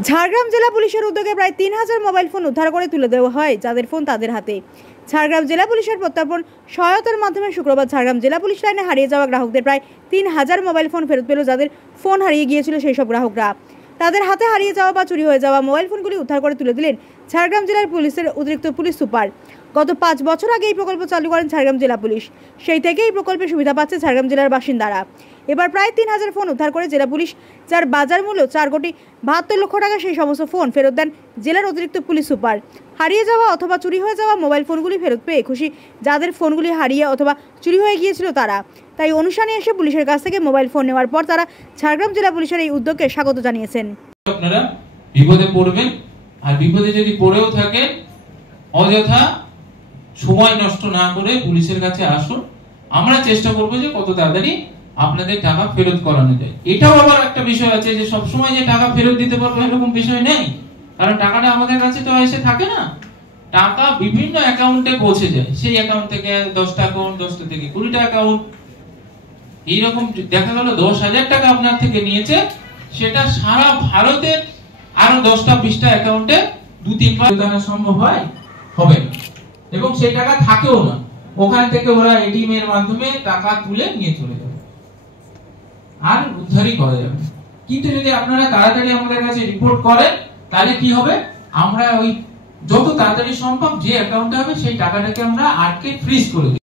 ঝাড়গ্রাম জেলা পুলিশের উদ্যোগে প্রায় 3000 মোবাইল ফোন উদ্ধার করে তুলে দেওয়া হয়, যাদের ফোন তাদের হাতে। ঝাড়গ্রাম জেলা পুলিশের প্রত্যর্পণ সহায়তার মাধ্যমে শুক্রবার ঝাড়গ্রাম জেলা পুলিশ লাইনে হারিয়ে যাওয়া গ্রাহকদের প্রায় 3000 মোবাইল ফোন ফেরত পেল। যাদের ফোন হারিয়ে গিয়েছিল সেই সব গ্রাহকরা তাদের হাতে হারিয়ে যাওয়া বা চুরি হয়ে যাওয়া মোবাইল ফোনগুলি উদ্ধার করে তুলে দিলেন ঝাড়গ্রাম জেলার পুলিশের অতিরিক্ত পুলিশ সুপার। গত 5 বছর আগে এই প্রকল্প চালু করেন ঝাড়গ্রাম জেলা পুলিশ। সেই থেকে এই প্রকল্পের সুবিধা পাচ্ছে ঝাড়গ্রাম জেলার বাসিন্দারা। এবার প্রায় 3000 ফোন উদ্ধার করে জেলা পুলিশ, যার বাজার মূল্য 4,72 লক্ষ টাকা। সেই সমস্ত ফোন ফেরত দেন জেলার অতিরিক্ত পুলিশ সুপার। হারিয়ে যাওয়া অথবা চুরি হয়ে যাওয়া মোবাইল ফোনগুলি ফেরত পেয়ে খুশি যাদের ফোনগুলি হারিয়ে অথবা চুরি হয়ে গিয়েছিল তারা। তাই অনুষ্ঠানে এসে পুলিশের কাছ থেকে মোবাইল ফোন নেওয়ার পর তারা ঝাড়গ্রাম জেলা পুলিশের এই উদ্যোগকে স্বাগত জানিয়েছেন। আপনারা বিপদে পড়বেন, আর বিপদে যদি পড়েও থাকে অযথা সময় নষ্ট না করে পুলিশের কাছে আসুন। আমরা চেষ্টা করব যে কত তাড়াতাড়ি আপনাদের টাকা ফেরত করানো যায়। এটাও আবার একটা বিষয় আছে যে সব সময় যে টাকা ফেরত দিতে পারবো এরকম বিষয় নেই, কারণ টাকাটা আমাদের কাছে তো এসে থাকে না। টাকা বিভিন্ন অ্যাকাউন্টে পৌঁছে যায়, সেই অ্যাকাউন্ট থেকে 10টা অ্যাকাউন্ট, 10টা থেকে 20টা অ্যাকাউন্ট, এইরকম দেখা গেল 10,000 টাকা আপনার থেকে নিয়েছে, সেটা সারা ভারতের আরো 10টা 20টা অ্যাকাউন্টে 2-3 বার দেওয়া সম্ভব হয় হবে না, এবং সেই টাকা থাকেও না। ওখান থেকে ওরা এটিএম এর মাধ্যমে টাকা তুলে নিয়ে চলে যাবে, আর উদ্ধারই করা যাবে। কিন্তু যদি আপনারা তাড়াতাড়ি আমাদের কাছে রিপোর্ট করেন তাহলে কি হবে, আমরা ওই যত তাড়াতাড়ি সম্ভব যে অ্যাকাউন্টে হবে সেই টাকাটাকে আমরা আটকে ফ্রিজ করে দিই।